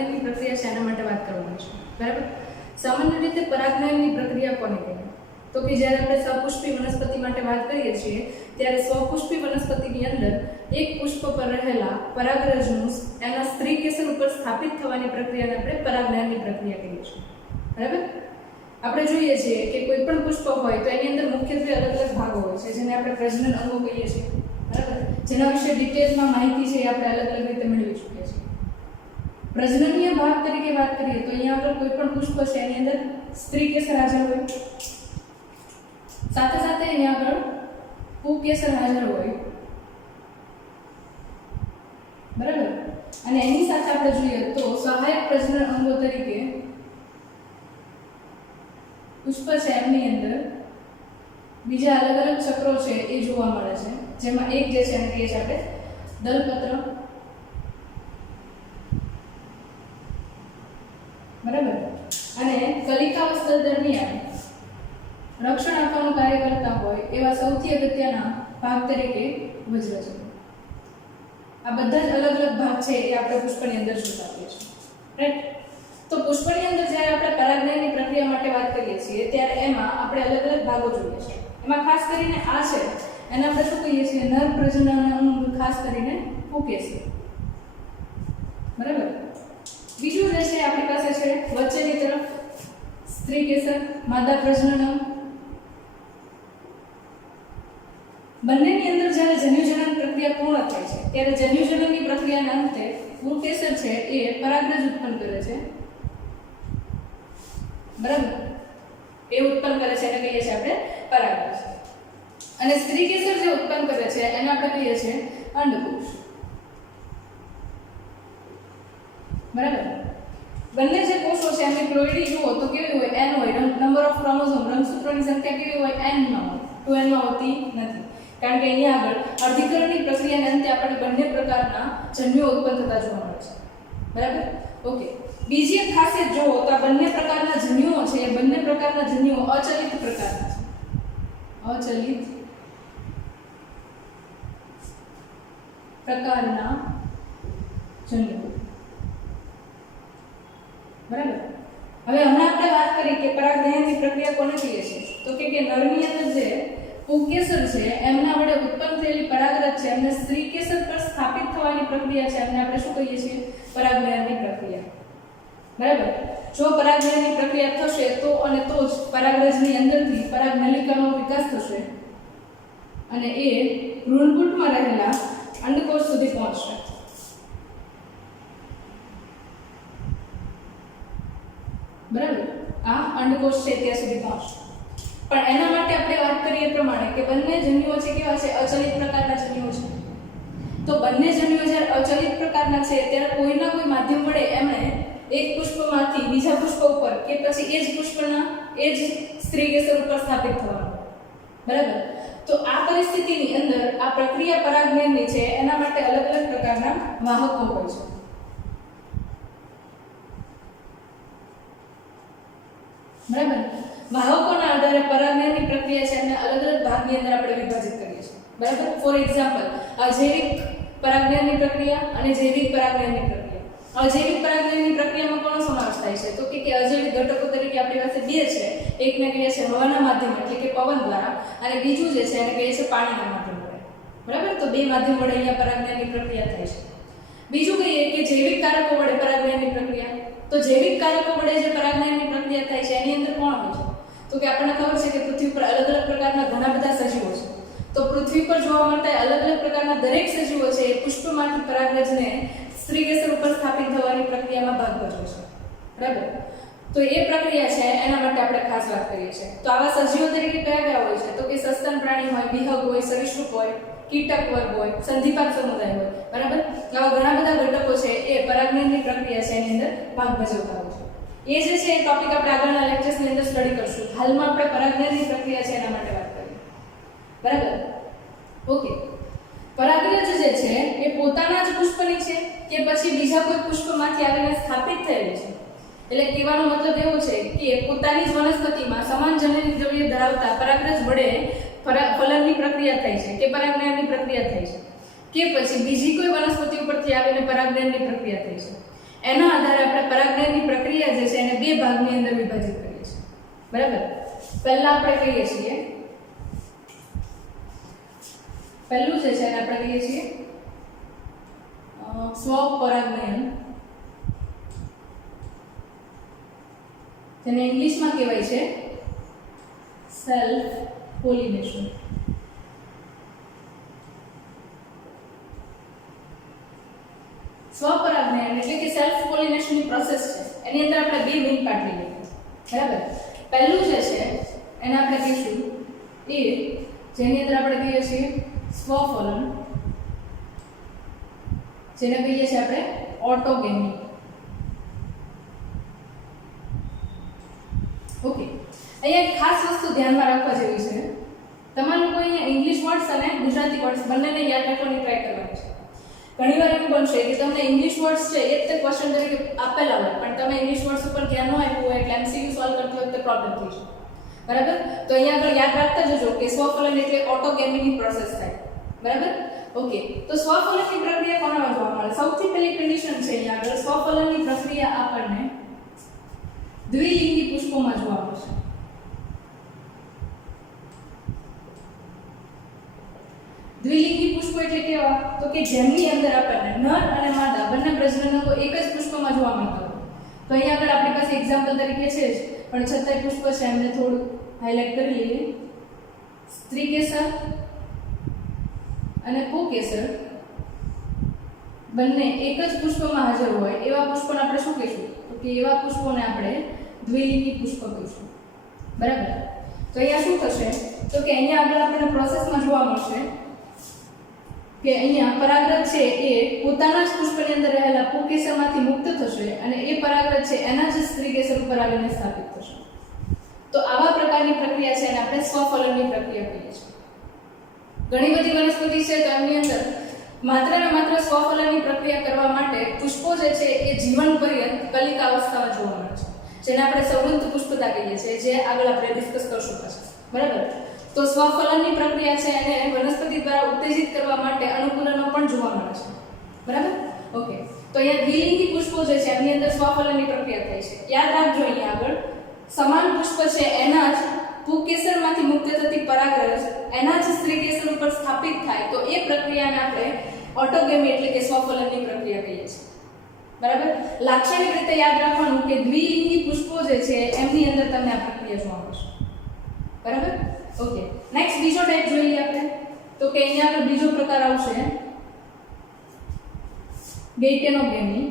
પરાગનયનની પ્રક્રિયા છે એના માટે વાત કરવાની છે, બરાબર। સામાન્ય રીતે પરાગનયનની પ્રક્રિયા કોને કહેવાય? તો કે જ્યારે આપણે સપુષ્પી વનસ્પતિ માટે વાત કરીએ છીએ ત્યારે સ્વપુષ્પી વનસ્પતિની અંદર એક પુષ્પ પર રહેલા પરાગરજનું એના સ્ત્રી કેસર ઉપર સ્થાપિત થવાની પ્રક્રિયાને આપણે પરાગનયનની પ્રક્રિયા કહીએ છીએ, બરાબર। આપણે જોઈએ છીએ કે કોઈ પણ પુષ્પ હોય તો એની અંદર મુખ્યત્વે અલગ અલગ ભાગો હોય છે જેને આપણે પ્રજનન અંગો કહીએ છીએ, બરાબર, જેના વિશે ડિટેલમાં માહિતી છે એ આપણે અલગ અલગ રીતે મેળવી ચૂક્યા છીએ। પ્રજનનીય ભાગ તરીકે વાત કરીએ તો અહીંયા આગળ કોઈ પણ પુષ્પ છે એની અંદર સ્ત્રી કેસર હાજર હોય, સાથે સાથે અહીંયા આગળ પુકેસર હાજર હોય, બરાબર। અને એની સાથે આપણે જોઈએ તો સહાયક પ્રજનન અંગો તરીકે પુષ્પ છે એમની અંદર બીજા અલગ અલગ ચક્રો છે એ જોવા મળે છે, જેમાં એક જે છે એને કહીએ છીએ આપણે દલપત્ર, બરાબર। અને કલિકાવસ્થા દરમિયાન રક્ષણ આપવાનું કાર્ય કરતા હોય એવા સૌથી અગત્યના ભાગ તરીકે વજ્રજનક। આ બધા જ અલગ અલગ ભાગ છે એ આપણે પુષ્પની અંદર જોતા હોઈએ છીએ, રાઈટ। તો પુષ્પની અંદર જ્યારે આપણે પરાગનયનની પ્રક્રિયા માટે વાત કરીએ છીએ ત્યારે એમાં આપણે અલગ અલગ ભાગો જોઈએ છીએ। એમાં ખાસ કરીને આ છે એને આપણે શું કહીએ છીએ? નર પ્રજનન અંગ, ખાસ કરીને પુકેસર, બરાબર। બીજું જે છે આપણી પાસે છે વચ્ચેની તરફ સ્ત્રી કેસર, માદા પ્રજનન અંગ। બંનેની અંદર જ્યારે જન્યુજનન પ્રક્રિયા પૂર્ણ થાય છે ત્યારે જન્યુજનનની પ્રક્રિયાના અંતે પુકેસર છે એ પરાગરજ ઉત્પન્ન કરે છે, બરાબર, એ ઉત્પન્ન કરે છે એને કહીએ છીએ આપણે પરાગરજ। અને સ્ત્રી કેસર જે ઉત્પન્ન કરે છે એને આપણે કહીએ છીએ અંડકોશ, બરાબર। બંને જે કોષો છે એમની પ્લોઇડી જુઓ તો કેવી હોય? n હોય, નંબર ઓફ ક્રોમોઝોમ, રંગસૂત્રોની સંખ્યા કેવી હોય? n માં હોય, 2n માં હોતી નથી, કારણ કે અહીંયા આગળ અર્ધીકરણની પ્રક્રિયાને અંતે આપણને બંને પ્રકારના જન્યુઓ ઉત્પન્ન થતા જોવા મળે છે, બરાબર, ઓકે। બીજી એક ખાસિયત જુઓ તો આ બંને પ્રકારના જન્યુઓ છે એ બંને પ્રકારના જન્યુઓ અચલિત પ્રકારના છે, અચલિત પ્રકારના જન્યુઓ, બરાબર। હવે હમણાં આપણે વાત કરી કે પરાગનયનની પ્રક્રિયા કોને કહીએ છીએ? તો કે નરની અંદર જે પુકેસર છે એમના વડે ઉત્પન્ન થયેલી પરાગરજ છે એમને સ્ત્રી કેસર પર સ્થાપિત થવાની પ્રક્રિયા છે એમને આપણે શું કહીએ છીએ? પરાગનયનની પ્રક્રિયા, બરાબર। જો પરાગનયનની પ્રક્રિયા થશે તો અને તો જ પરાગરજની અંદરથી પરાગનલિકાનો વિકાસ થશે અને એ ભ્રૂણપુટમાં રહેલા અંડકોષ સુધી પહોંચશે, બરાબર। આ અંડકોષ છે ત્યાં સુધી પહોંચશે। પણ એના માટે આપણે વાત કરીએ એ પ્રમાણે કે બંને જન્યુઓ છે કેવા છે? અચલિત પ્રકારના જન્યુઓ છે। તો બંને જન્યુઓ જ્યારે અચલિત પ્રકારના છે ત્યારે કોઈના કોઈ માધ્યમ વડે એમણે એક પુષ્પમાંથી બીજા પુષ્પ ઉપર કે પછી એ જ પુષ્પના એ જ સ્ત્રી કેસર ઉપર સ્થાપિત થવાનું, બરાબર। તો આ પરિસ્થિતિની અંદર આ પ્રક્રિયા પરાગનયનની છે એના માટે અલગ અલગ પ્રકારના વાહકો હોય છે, બરાબર। વાહકોના આધારે પરાગનયનની પ્રક્રિયા છે એને અલગ અલગ ભાગની અંદર આપણે વિભાજિત કરીએ છીએ, બરાબર। ફોર એક્ઝામ્પલ અજૈવિક પરાગનયનની પ્રક્રિયા અને જૈવિક પરાગનયનની પ્રક્રિયા। અજૈવિક પરાગનયનની પ્રક્રિયામાં કોનો સમાવેશ થાય છે? તો કે અજૈવિક ઘટકો તરીકે આપણી પાસે બે છે, એકને કહીએ છીએ હવાના માધ્યમ એટલે કે પવન દ્વારા અને બીજું જે છે એને કહીએ છીએ પાણીના માધ્યમ વડે, બરાબર। તો બે માધ્યમ વડે અહીંયા પરાગનયનની પ્રક્રિયા થાય છે। બીજું કહીએ કે જૈવિક કારકો વડે પરાગનયનની પ્રક્રિયા। તો જૈવિક કારકો વડે જે પરાગનયનની પ્રક્રિયા થાય છે એની અંદર કોણ હોય છે? તો કે આપણને ખબર છે કે પૃથ્વી પર અલગ અલગ પ્રકારના ઘણા બધા સજીવો છે। તો પૃથ્વી પર જોવા મળતા અલગ અલગ પ્રકારના દરેક સજીવો છે એ પુષ્પમાંથી પરાગરજને સ્ત્રી કેસર ઉપર સ્થાપિત થવાની પ્રક્રિયામાં ભાગ ભજવે છે, બરાબર। તો એ પ્રક્રિયા છે એના માટે આપણે ખાસ વાત કરીએ છીએ। તો આવા સજીવો તરીકે કયા કયા હોય છે? તો કે સસ્તન પ્રાણી હોય, વિહગ હોય, સરીસૃપ હોય, કીટક વર્ગ હોય, સંધિપાદ સમુદાય હોય, બરાબર। આવા ઘણા બધા ઘટકો છે એ પરાગનયનની પ્રક્રિયા છે એની અંદર ભાગ ભજવતા હોય છે। એ જે છે એ ટોપિક આપણે આગળના લેક્ચર્સની અંદર સ્ટડી કરશું। હાલમાં આપણે પરાગનયનની પ્રક્રિયા છે એના માટે વાત કરીએ, બરાબર, ઓકે। પરાગરજ જે છે એ પોતાના જ પુષ્પની છે કે પછી બીજા કોઈ પુષ્પમાંથી આવીને સ્થાપિત થયેલી છે? એટલે કહેવાનો મતલબ એવો છે કે પોતાની જ વનસ્પતિમાં સમાન જનની દ્રવ્ય ધરાવતા પરાગરજ વડે ફલનની પ્રક્રિયા થાય છે કે પરાગનયનની પ્રક્રિયા થાય છે કે પછી બીજી કોઈ વનસ્પતિ ઉપરથી આવીને પરાગનયનની પ્રક્રિયા થાય છે? એના આધારે આપણે પરાગનયનની પ્રક્રિયા જે છે એને બે ભાગની અંદર વિભાજિત કરીએ છીએ. બરાબર. પહેલા આપણે કહીએ છીએ પહેલું જે છે એને આપણે કહીએ છીએ સ્વપરાગનયન, જેને ઇંગ્લિશમાં કહેવાય છે સેલ્ફ પોલિનેશન. સ્વપરાગનયન એટલે કે સેલ્ફ પોલિનેશનની પ્રોસેસ છે, એની અંદર આપણે બે મેઇન પાર્ટ લઈએ. બરાબર. પહેલું જે છે એને આપણે કહીશું એ, જેની અંદર આપણે કહીએ છીએ સ્વફલન, જેને કહીએ છીએ આપણે ઓટોગેમી. ઓકે, અહીંયા એક ખાસ વસ્તુ ધ્યાનમાં રાખવા જેવી છે. તમારે લોકો અહીંયા ઇંગ્લિશ વર્ડ્સ અને ગુજરાતી વર્ડ્સ બંનેને યાદ રાખવાની ટ્રાય કરવાની છે. ઘણીવાર એવું બનશે કે તમને ઇંગ્લિશ વર્ડ્સ છે એ જ ક્વેશ્ચન તરીકે આપેલા હોય, પણ તમે ઇંગ્લિશ વર્ડ્સ ઉપર ધ્યાન ન આપ્યું હોય એટલે MCQ સોલ્વ કરતી વખતે પ્રોબ્લેમ થઈ છે. બરાબર. તો અહીંયા આગળ યાદ રાખતા જજો કે સ્વફલન એટલે ઓટોગેમીની પ્રોસેસ થાય. બરાબર. ઓકે, તો સ્વફલનની પ્રક્રિયા કોનામાં જોવા મળે? સૌથી પહેલી કન્ડિશન છે અહીંયા આગળ સ્વફલનની પ્રક્રિયા આપણને દ્વિલિંગી પુષ્પોમાં જોવા મળશે. દ્વિલિંગી પુષ્પો એટલે કેવા? તો કે જેમની અંદર આપણને નર અને માદા બંને પ્રજનનો એક જ પુષ્પમાં જોવા મળતા હોય. તો અહીંયા આગળ આપણી પાસે એક્ઝામ્પલ તરીકે છે જ, પણ છતાંય પુષ્પ છે એમને થોડું હાઇલાઇટ કરી લઈએ. સ્ત્રીકેસર અને પુંકેસર બંને એક જ પુષ્પમાં હાજર હોય એવા પુષ્પને આપણે શું કહીશું? તો કે એવા પુષ્પોને આપણે દ્વિલિંગી પુષ્પ કહીશું. બરાબર. તો અહીંયા શું થશે? તો કે અહીંયા આગળ આપણને પ્રોસેસમાં જોવા મળશે કે અહીંયા પરાગરજ છે એ પોતાના જ પુષ્પની અંદર રહેલા પુંકેસરમાંથી મુક્ત થશે અને એ પરાગરજ છે એના જ સ્ત્રીકેસર ઉપર આવીને સ્થાપિત થશે. તો આવા પ્રકારની પ્રક્રિયા છે એને આપણે સ્વફલનની પ્રક્રિયા કહીએ છીએ. ઘણી બધી વનસ્પતિ છે તો એમની અંદર માત્ર ને માત્ર સ્વફલનની પ્રક્રિયા કરવા માટે પુષ્પો જે છે એ જીવન પર્યંત કલિકા અવસ્થામાં જોવા મળે છે, જેને આપણે સવૃંત પુષ્પતા કહીએ છીએ, જે આગળ આપણે ડિસ્કસ કરશું પછી. બરાબર. તો સ્વફલનની પ્રક્રિયા છે એને વનસ્પતિ દ્વારા ઉત્તેજિત કરવા માટે અનુકૂલનો પણ જોવા મળે છે. બરાબર. ઓકે, તો અહીંયા દ્વિલિંગી પુષ્પો જે છે એમની અંદર સ્વફલનની પ્રક્રિયા થાય છે. યાદ રાખજો અહીંયા આગળ સમાન પુષ્પ છે એના જ પુંકેસરમાંથી મુક્ત થતી પરાગરજ એના જ સ્ત્રીકેસર ઉપર સ્થાપિત થાય તો એ પ્રક્રિયાને આપણે ઓટોગેમી એટલે કે સ્વફલનની પ્રક્રિયા કહીએ છીએ. બરાબર. લાક્ષણિક રીતે યાદ રાખવાનું કે દ્વિલિંગી પુષ્પો જે છે એમની અંદર તમને આ પ્રક્રિયા જોવા મળશે. બરાબર. ઓકે, નેક્સ્ટ બીજો ટાઈપ જોઈએ આપણે. તો કે અહીંયા આગળ બીજો પ્રકાર આવશે ગેઇટેનોગેમી.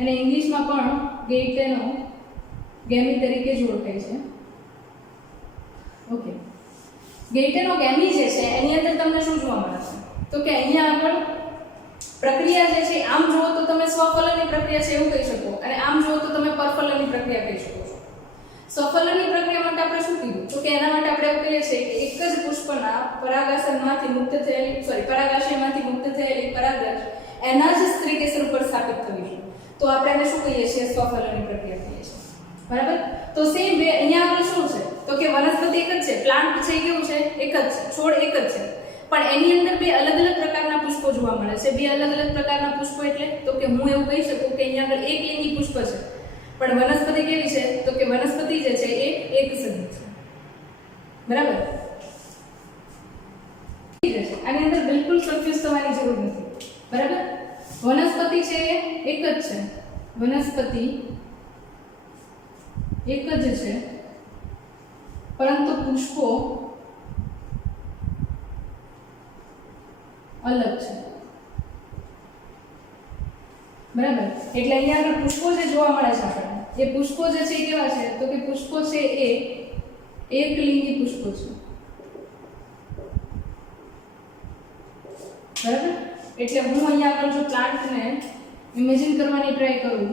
એને ઇંગ્લિશમાં પણ ગેઇટેનોગેમી તરીકે જ ઓળખાય છે. ઓકે, ગેઇટેનોગેમી જે છે એની અંદર તમને શું જોવા મળે છે? તો કે અહીંયા આગળ પ્રક્રિયા જે છે આમ જુઓ તો તમે સ્વફલનની પ્રક્રિયા છે એવું કહી શકો, અને આમ જુઓ તો તમે પરફલનની પ્રક્રિયા કહી શકો છો. સ્વફલનની પ્રક્રિયા માટે આપણે શું કીધું? તો કે એના માટે આપણે એવું કહીએ છીએ કે એક જ પુષ્પના પરાગાશયમાંથી મુક્ત થયેલી પરાગાશયમાંથી મુક્ત થયેલી પરાગરજ એના જ સ્ત્રીકેસર ઉપર સ્થાપિત થવી જોઈએ. તો આપણે એને શું કહીએ છીએ? સ્વફલનની પ્રક્રિયા કહીએ છીએ. બરાબર. તો સેમ વે અહીંયા આગળ શું છે? તો કે વનસ્પતિ એક જ છે, પ્લાન્ટ છે કેવું છે? એક જ છે, છોડ એક જ છે, પણ એની અંદર બે અલગ અલગ પ્રકારના પુષ્પો જોવા મળે છે. બે અલગ અલગ પ્રકારના પુષ્પો એટલે તો કે હું એવું કહી શકું કે અહીંયા આગળ એક લિંગી પુષ્પ છે, પણ વનસ્પતિ કેવી છે? તો કે વનસ્પતિ જે છે એ એક સંધિ છે. બરાબર. આની અંદર બિલકુલ કન્ફ્યુઝ થવાની જરૂર નથી. બરાબર. વનસ્પતિ છે એ એક જ છે, વનસ્પતિ એક જ છે, પરંતુ પુષ્પો અલગ છે. બરાબર. એટલે અહીંયા આગળ પુષ્પો જે જોવા મળે છે આપણને એ પુષ્પો જે છે એ કેવા છે? તો કે પુષ્પો છે એ એકલિંગી પુષ્પો છે. બરાબર. એટલે હું અહીંયા આગળ જો પ્લાન્ટને ઇમેજિન કરવાની ટ્રાય કરું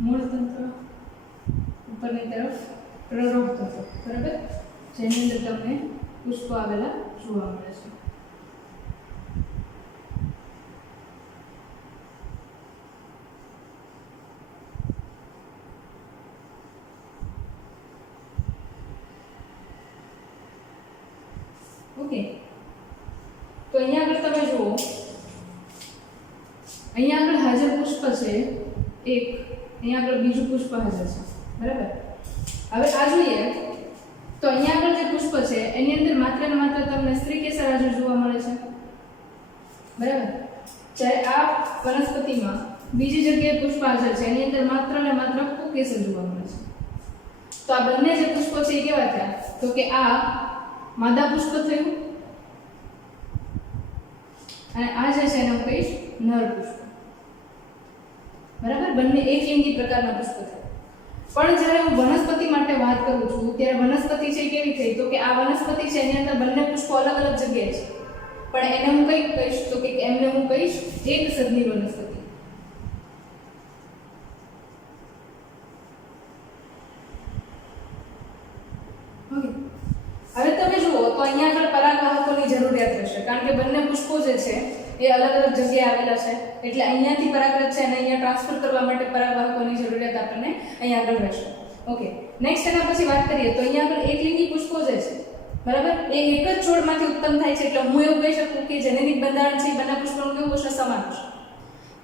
મૂળ તંત્ર ઉપરની તરફ પ્રરોઢ તંત્ર. બરાબર. જેની અંદર તમને પુષ્પો આવેલા જોવા મળે છે. ઓકે, તો અહીંયા આગળ તમે જુઓ, અહીંયા આગળ હાજર પુષ્પ છે એક, અહીંયા આગળ બીજું પુષ્પ હાજર છે, બરાબર. હવે આ જોઈએ તો અહીંયા આગળ જે પુષ્પ છે એની અંદર માત્ર ને માત્ર તમને સ્ત્રી કેસર હાજર જોવા મળે છે, બરાબર. જ્યારે આ વનસ્પતિમાં બીજી જગ્યાએ પુષ્પ હાજર છે એની અંદર માત્ર ને માત્ર પુકેસર જોવા મળે છે. તો આ બંને જે પુષ્પો છે એ કેવા થયા? તો કે આ માદા પુષ્પ થયું અને આ જે છે એને હું કહીશ નર પુષ્પ, બરાબર. બંને એકલિંગી પ્રકારના પુષ્પ થયા. પણ જ્યારે હું વનસ્પતિ માટે વાત કરું છું ત્યારે વનસ્પતિ છે એ કેવી થઈ? તો કે આ વનસ્પતિ છે એની અંદર બંને પુષ્પો અલગ અલગ જગ્યાએ છે, પણ એને હું કઈ કહીશ? તો કે એમને હું કહીશ એક સદની વનસ્પતિ. હવે તમે જુઓ તો અહીંયા આગળ પરાગવાહકોની જરૂરિયાત રહેશે, કારણ કે બંને પુષ્પો જે છે એ અલગ અલગ જગ્યાએ આવેલા છે, એટલે અહીંયાથી પરાગરજ છે અને અહીંયા ટ્રાન્સફર કરવા માટે પરાગવાહકોની જરૂરિયાત આપણને અહીંયા આગળ રહેશે. ઓકે, નેક્સ્ટ એના પછી વાત કરીએ તો અહીંયા આગળ એકલિંગી પુષ્પો જે છે, બરાબર, એ એક જ છોડમાંથી ઉત્પન્ન થાય છે, એટલે હું એવું કહી શકું કે જેનેટિક બંધારણ છે બંને પુષ્પોનું કેવું હશે? સમાન હશે,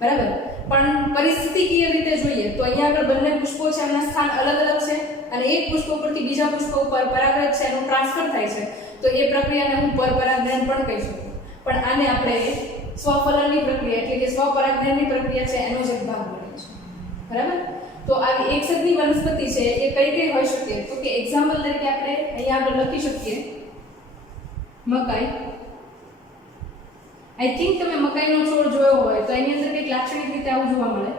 બરાબર. પણ પરિસ્થિતિકીય રીતે જોઈએ તો અહીંયા આગળ બંને પુષ્પો છે એમના સ્થાન અલગ અલગ છે અને એક પુષ્પ ઉપરથી બીજા પુષ્પ ઉપર પરાગરજ છે એનું ટ્રાન્સફર થાય છે, તો એ પ્રક્રિયાને હું પરપરાગનયન પણ કહી શકું. પણ આને આપણે સ્વફલનની પ્રક્રિયા એટલે કે સ્વપરાગનયનની પ્રક્રિયા છે એનો જ એક ભાગ બને છે, બરાબર. તો આવી એકસદની વનસ્પતિ છે એ કઈ કઈ હોઈ શકે? તો કે એક્ઝામ્પલ તરીકે આપણે અહીંયા આગળ લખી શકીએ મકાઈ. આઈ થિંક તમે મકાઈનો છોડ જોયો હોય તો એની અંદર કંઈક લાક્ષણિક રીતે આવું જોવા મળે.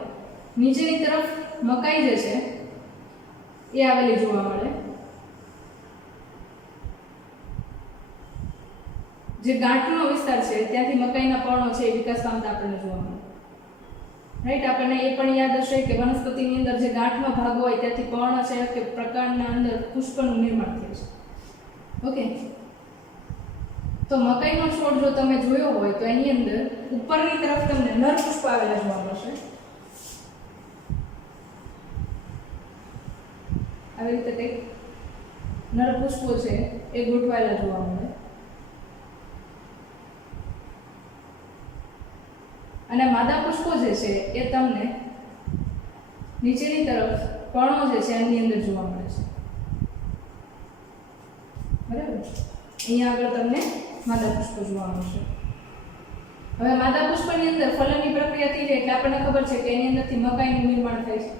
નીચેની તરફ મકાઈ જે છે એ આવેલી જોવા મળે, જે ગાંઠનો વિસ્તાર છે ત્યાંથી મકાઈના પર્ણો છે એ વિકાસ પામતા આપણને જોવા મળે, રાઈટ. આપણને એ પણ યાદ હશે કે વનસ્પતિની અંદર જે ગાંઠનો ભાગ હોય ત્યાંથી પર્ણ છે કે પ્રકાંડના અંદર પુષ્પનું નિર્માણ થાય છે. ઓકે, તો મકાઈનો છોડ જો તમે જોયો હોય તો એની અંદર ઉપરની તરફ તમને નર પુષ્પ આવેલા જોવા મળશે, આવી રીતે કંઈક નર પુષ્પો છે એ ગોઠવાયેલા જોવા મળે. અને માદા પુષ્પો જે છે એ તમને નીચેની તરફ પર્ણો જે છે એની અંદર જોવા મળે છે, બરાબર. અહીંયા આગળ તમને માદા પુષ્પો જોવા મળશે. હવે માદા પુષ્પની અંદર ફલનની પ્રક્રિયા થઈ જાય એટલે આપણને ખબર છે કે એની અંદરથી મકાઈનું નિર્માણ થાય છે,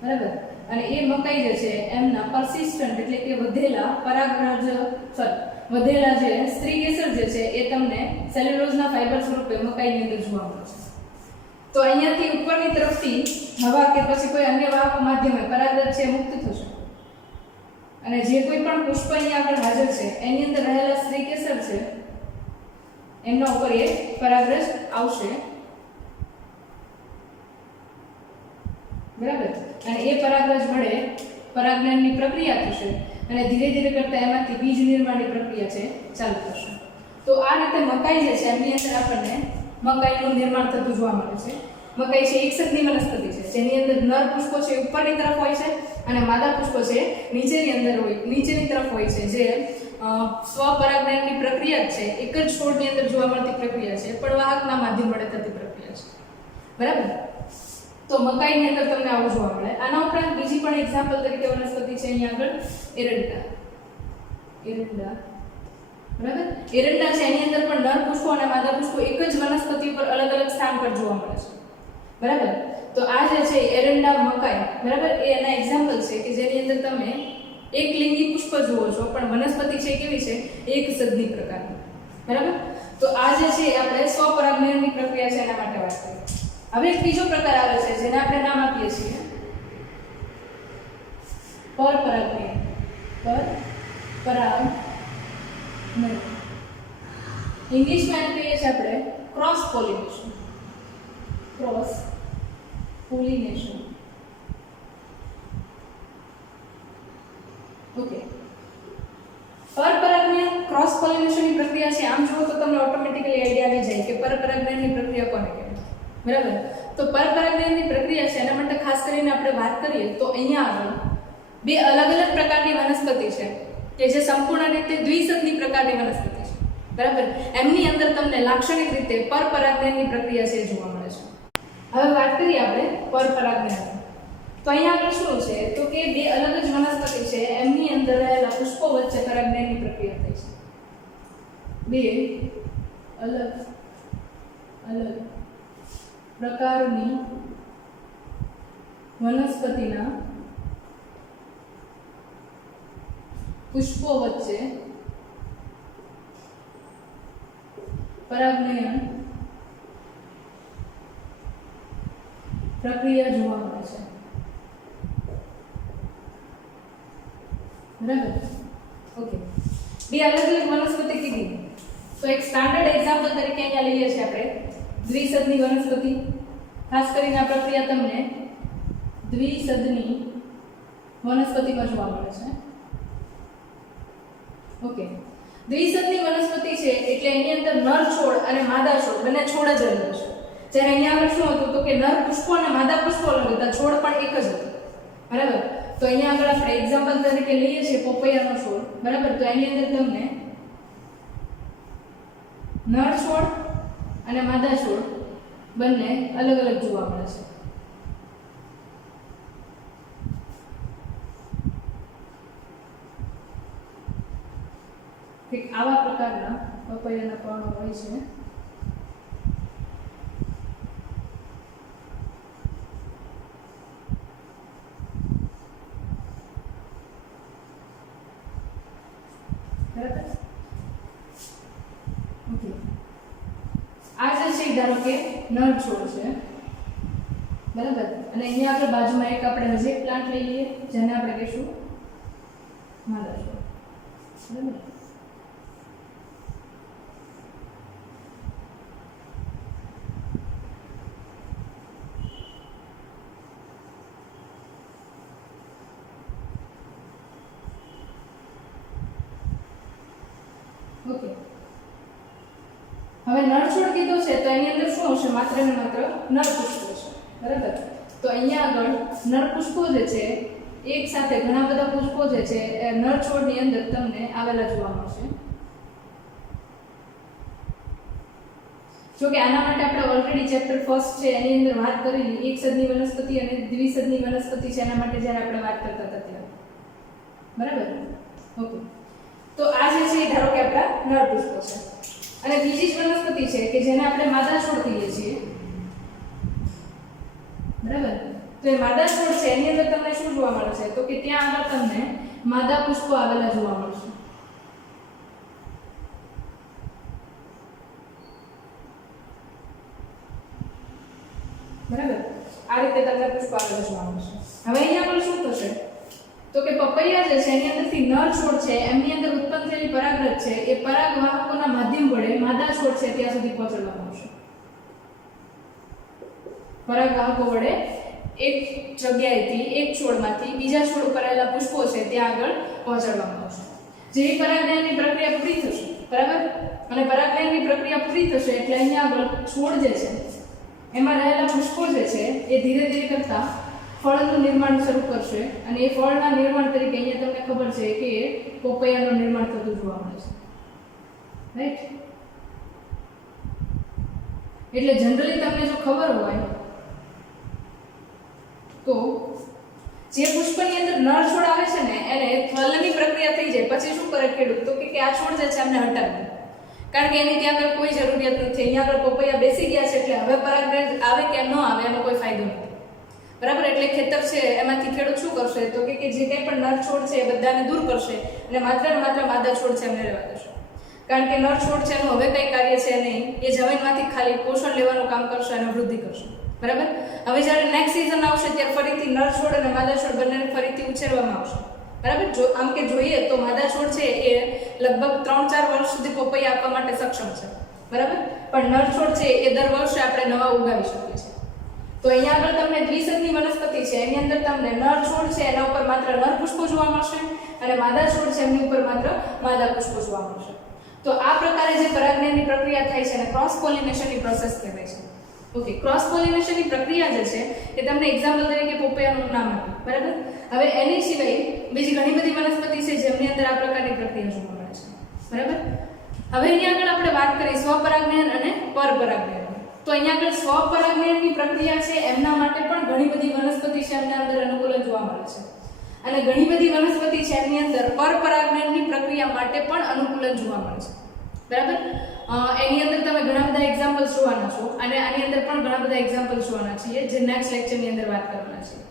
બરાબર. અને એ મકાઈ જે છે એમના પરસિસ્ટન્ટ એટલે કે વધેલા વધેલા જે સ્ત્રી કેસર જે છે એ તમને સેલ્યુલોઝના ફાઇબર સ્વરૂપે મકાઈની અંદર જોવા મળે છે. તો અહીંયાથી ઉપરની તરફથી હવા કે પછી કોઈ અન્ય વાહક માધ્યમે પરાગરજ છે મુક્ત થશે અને જે કોઈ પણ પુષ્પ અહીંયા આગળ હાજર છે એની અંદર રહેલા સ્ત્રી કેસર છે એમના ઉપર એ પરાગરજ આવશે, બરાબર. અને એ પરાગરજ વડે પરાગનયનની પ્રક્રિયા થશે અને ધીરે ધીરે કરતા એમાંથી બીજ નિર્માણની પ્રક્રિયા છે ચાલુ થશે. તો આ રીતે મકાઈ જે છે એમની અંદર આપણને મકાઈનું નિર્માણ થતું જોવા મળે છે. મકાઈ છે એકસદની વનસ્પતિ છે જેની અંદર નર પુષ્પો છે ઉપરની તરફ હોય છે અને માદા પુષ્પો છે નીચેની તરફ હોય છે, જે સ્વપરાગનયનની પ્રક્રિયા છે એક જ છોડની અંદર જોવા મળતી પ્રક્રિયા છે, પણ વાહકના માધ્યમ વડે થતી પ્રક્રિયા છે, બરાબર. તો મકાઈની અંદર તમને આવું જોવા મળે. આના ઉપરાંત બીજી પણ એક્ઝામ્પલ તરીકે વનસ્પતિ છે અહીંયા આગળ એરંડા, બરાબર. એરંડા છે એની અંદર પણ નર પુષ્પો અને માદા પુષ્પો એક જ વનસ્પતિ ઉપર અલગ અલગ સ્થાન પર જોવા મળે છે, બરાબર. તો આ જે છે એરંડા મકાઈ, બરાબર, એ એના એક્ઝામ્પલ છે કે જેની અંદર તમે એક લિંગી પુષ્પ જુઓ છો પણ વનસ્પતિ છે કેવી છે? એક સદની પ્રકારની, બરાબર. તો આ જે છે આપણે સ્વપરાગનયનની પ્રક્રિયા છે એના માટે વાત કરીએ. હવે એક બીજો પ્રકાર આવે છે જેને આપણે નામ આપીએ છીએ પરપરાગનયન. ઇંગ્લિશમાં એને કહીએ છીએ આપણે ક્રોસ પોલિનેશન. ઓકે, પરપરાગનયન ક્રોસ પોલિનેશનની પ્રક્રિયા છે. આમ જુઓ તો તમને ઓટોમેટિકલી આઈડિયા આવી જાય કે પરપરાગનયનની પ્રક્રિયા કોને કહેવાય, બરાબર. તો પરપરાગનયનની પ્રક્રિયા છે એના માટે ખાસ કરીને આપણે વાત કરીએ તો અહીંયા આગળ બે અલગ અલગ પ્રકારની વનસ્પતિ છે કે જે સંપૂર્ણ રીતે દ્વિસદની પ્રકારની વનસ્પતિ છે. બરાબર. એમની અંદર તમને લાક્ષણિક રીતે પરપરાગનયનની પ્રક્રિયા છે જોવા મળે છે. હવે વાત કરીએ આપણે પરપરાગનયન. તો અહીંયા આગળ શું છે તો કે બે અલગ જ વનસ્પતિ છે એમની અંદર રહેલા પુષ્પો વચ્ચે પરાગનયનની પ્રક્રિયા થાય છે. બે અલગ પ્રકારની વનસ્પતિના પુષ્પો વચ્ચે પરાગનયન પ્રક્રિયા જોવા મળે છે. બરાબર. ઓકે, બે અલગ અલગ વનસ્પતિ કીધી તો એક સ્ટાન્ડર્ડ એક્ઝામ્પલ તરીકે અહીંયા લઈએ છીએ આપણે દ્વિસદની વનસ્પતિ. ખાસ કરીને આ પ્રક્રિયા તમને દ્વિસદની વનસ્પતિમાં જોવા મળે છે. ઓકે, દ્વિસદની વનસ્પતિ છે એટલે એની અંદર નર છોડ અને માદા છોડ બંને છોડ જ અલગ છે. જ્યારે અહીંયા આગળ શું હતું તો કે નર પુષ્પો અને માદા પુષ્પો અલગ હતા, છોડ પણ એક જ હતો. બરાબર. તો અહીંયા આગળ આપણે એક્ઝામ્પલ તરીકે લઈએ છીએ પપૈયાનો છોડ. બરાબર. તો એની અંદર તમને નર છોડ અને માદા છોડ બંને અલગ અલગ જોવા મળે છે. ઠીક, આવા પ્રકારના પપૈયાના પર્ણો હોય છે. બરાબર. ઓકે, આ જે છે ધારો કે નર છોડ છે. બરાબર. અને અહીંયા આગળ બાજુમાં એક આપણે હજી એક પ્લાન્ટ લઈ લઈએ જેને આપણે કહીશું માદા છોડ. બરાબર. ઓકે, હવે નર છોડ કીધો છે તો એની અંદર શું હશે? માત્ર ને માત્ર નર પુષ્પો છે. બરાબર. તો અહીંયા આગળ નર પુષ્પો જે છે એક સાથે ઘણા બધા પુષ્પો જે છે એ નર છોડની અંદર તમને આવેલા જોવા મળશે. જો કે આના માટે આપણે ઓલરેડી ચેપ્ટર ફર્સ્ટ છે એની અંદર વાત કરેલી એકસદની વનસ્પતિ અને દ્વિસદની વનસ્પતિ છે એના માટે જ્યારે આપણે વાત કરતા હતા ત્યારે. બરાબર. ઓકે, તો આ જે છે ધારો કે આપણા નર પુષ્પો છે અને બીજી જ વનસ્પતિ છે કે જેને આપણે માદા છોડ કહીએ છીએ. બરાબર. તો એ માદા છોડ છે એની અંદર તમને શું જોવા મળે છે તો કે ત્યાં આગળ તમને માદા પુષ્પો આવેલા જોવા મળશે. બરાબર. આ રીતે તમને પુષ્પ આવેલા જોવા મળશે. હવે અહીંયા આગળ શું થશે તો કે પપૈયા જે છે એની અંદરથી નર છોડ છે એમની અંદર ઉત્પન્ન થયેલી પરાગરજ છે એ પરાગવાહકોના માધ્યમ વડે માદા છોડ છે ત્યાં સુધી પહોંચાડવામાં આવશે. પરાગવાહકો વડે એક જગ્યાએથી એક છોડમાંથી બીજા છોડ ઉપર આવેલા પુષ્પો છે ત્યાં આગળ પહોંચાડવામાં આવશે. જેવી પરાગનયનની પ્રક્રિયા પૂરી થશે. બરાબર. અને પરાગનયનની પ્રક્રિયા પૂરી થશે એટલે અહીંયા આગળ છોડ જે છે એમાં રહેલા પુષ્પો જે છે એ ધીરે ધીરે કરતા ફળનું નિર્માણ શરૂ કરશે અને એ ફળના નિર્માણ તરીકે અહીંયા તમને ખબર છે કે પપૈયાનું નિર્માણ થતું જોવા મળે છે. રાઈટ. એટલે જનરલી તમને જો ખબર હોય તો જે પુષ્પની અંદર નર છોડ આવે છે ને એને ફળની પ્રક્રિયા થઈ જાય પછી શું કરે ખેડૂત તો કે આ છોડ જે છે એમને હટાવી દે. કારણ કે એની ત્યાં આગળ કોઈ જરૂરિયાત નથી. અહીંયા આગળ પપૈયા બેસી ગયા છે એટલે હવે પરાગરજ આવે કે ન આવે એનો કોઈ ફાયદો નથી. બરાબર. એટલે ખેતર છે એમાંથી ખેડૂત શું કરશે તો કે જે કંઈ પણ નર છોડ છે એ બધાને દૂર કરશે અને માત્ર ને માત્ર માદા છોડ છે એમને રહેવા દેશે. કારણ કે નર છોડ છે એનું હવે કંઈ કાર્ય છે નહીં, એ જમીનમાંથી ખાલી પોષણ લેવાનું કામ કરશે અને વૃદ્ધિ કરશે. બરાબર. હવે જ્યારે નેક્સ્ટ સીઝન આવશે ત્યારે ફરીથી નર છોડ અને માદા છોડ બંનેને ફરીથી ઉછેરવામાં આવશે. બરાબર. જો આમ કે જોઈએ તો માદા છોડ છે એ લગભગ 3-4 વર્ષ સુધી પપૈયા આપવા માટે સક્ષમ છે. બરાબર. પણ નર છોડ છે એ દર વર્ષે આપણે નવા ઉગાવી શકીએ છીએ. તો અહીંયા આગળ તમને દ્વિસદની વનસ્પતિ છે એની અંદર તમને નર છોડ છે એના ઉપર માત્ર નર પુષ્પો જોવા મળશે અને માદા છોડ છે એમની ઉપર માત્ર માદા પુષ્પો જોવા મળશે. તો આ પ્રકારે જે પરાગનયનની પ્રક્રિયા થાય છે અને ક્રોસ પોલિનેશનની પ્રોસેસ કહેવાય છે. ઓકે, ક્રોસ પોલિનેશનની પ્રક્રિયા જે છે એ તમને એક્ઝામ્પલ તરીકે પપૈયાનું નામ આપ્યું. બરાબર. હવે એની સિવાય બીજી ઘણી બધી વનસ્પતિ છે જેમની અંદર આ પ્રકારની પ્રક્રિયા જોવા મળે છે. બરાબર. હવે અહીંયા આગળ આપણે વાત કરીએ સ્વપરાગનયન અને પરપરાગનયન. તો અહીંયા આગળ સ્વપરાગનયનની પ્રક્રિયા છે એમના માટે પણ ઘણી બધી વનસ્પતિ છે એમના અંદર અનુકૂલન જોવા મળે છે, અને ઘણી બધી વનસ્પતિ છે એની અંદર પરપરાગનયનની પ્રક્રિયા માટે પણ અનુકૂલન જોવા મળે છે. બરાબર. એની અંદર તમે ઘણા બધા એક્ઝામ્પલ્સ જોવાના છો, અને આની અંદર પણ ઘણા બધા એક્ઝામ્પલ્સ જોવાના છીએ જે નેક્સ્ટ લેક્ચરની અંદર વાત કરવાના છીએ.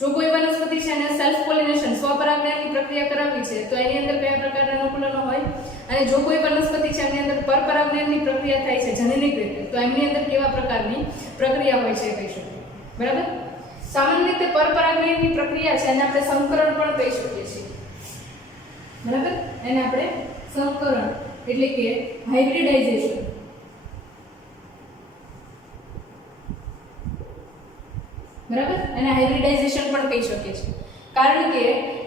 જો કોઈ વનસ્પતિ છે એને સેલ્ફ પોલિનેશન સ્વપરાગનયનની પ્રક્રિયા કરાવવી છે તો એની અંદર કયા પ્રકારના અનુકૂલનો હોય, અને જો કોઈ વનસ્પતિ છે એની અંદર પરપરાગનયનની પ્રક્રિયા થાય છે જનનિક રીતે તો એમની અંદર કેવા પ્રકારની પ્રક્રિયા હોય છે કહી શકીએ. બરાબર. સામાન્ય રીતે પરપરાગનયનની પ્રક્રિયા છે એને આપણે સંકરણ પણ કહી શકીએ છીએ. બરાબર. એને આપણે સંકરણ એટલે કે હાઇબ્રિડાઇઝેશન બરાબર એને હાઇબ્રિડાઇઝેશન પણ કહી શકીએ છીએ. કારણ કે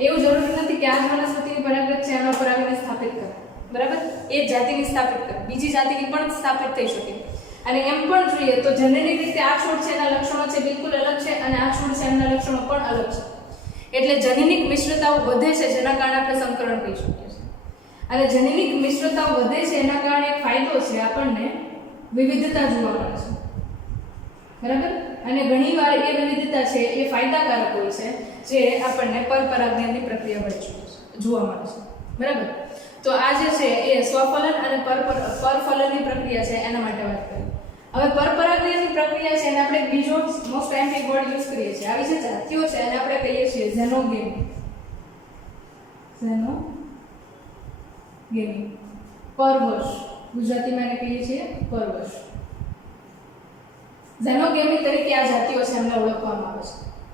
એવું જરૂરી નથી કે આ જ વનસ્પતિની પરાગરજ છે એના પરાગને સ્થાપિત કરે. બરાબર. એ જાતિની સ્થાપિત કરે, બીજી જાતિની પણ સ્થાપિત થઈ શકે. અને એમ પણ જોઈએ તો જનનિક રીતે આ છોડ છે એના લક્ષણો છે બિલકુલ અલગ છે, અને આ છોડ છે એના લક્ષણો પણ અલગ છે. એટલે જનનિક મિશ્રતાઓ વધે છે જેના કારણે આપણે સંકરણ કહી શકીએ છીએ. અને જનનિક મિશ્રતાઓ વધે છે એના કારણે એક ફાયદો છે, આપણને વિવિધતા જોવા મળે છે. બરાબર. અને ઘણીવાર એ વિવિધતા છે એ ફાયદાકારક હોય છે જે આપણને પરપરાગનયનની પ્રક્રિયા વડે જોવા મળે છે. બરાબર. તો આ જે છે એ સ્વફલન અને પરફલનની પ્રક્રિયા છે એના માટે વાત કરી. હવે પરપરાગનયનની પ્રક્રિયા છે એને આપણે બીજો મોસ્ટ એમ્પી વર્ડ યુઝ કરીએ છીએ. આવી જે જાતિઓ છે એને આપણે કહીએ છીએ ઝેનોગેમી. ઝેનોગેમી પરવશ, ગુજરાતીમાં એને કહીએ છીએ પરવશ. ઝેનોગેમી તરીકે આ જાતિઓ છે એમને ઓળખવામાં આવે છે.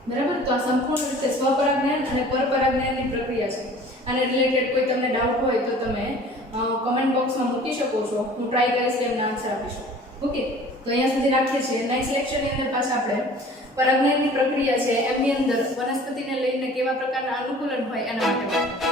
બરાબર. તો આ સંપૂર્ણ રીતે સ્વપરાગનયન અને પરપરાગનયનની પ્રક્રિયા છે. આને રિલેટેડ કોઈ તમને ડાઉટ હોય તો તમે કમેન્ટ બોક્સમાં મૂકી શકો છો. હું ટ્રાય કરીશ કે એમને આન્સર આપી શકું. ઓકે. તો અહીંયા સુધી રાખીએ છીએ. નેક્સ્ટ લેક્ચરની અંદર પાછા આપણે પરાગનયનની પ્રક્રિયા છે એમની અંદર વનસ્પતિને લઈને કેવા પ્રકારના અનુકૂલન હોય એના માટે વાત કરીશું.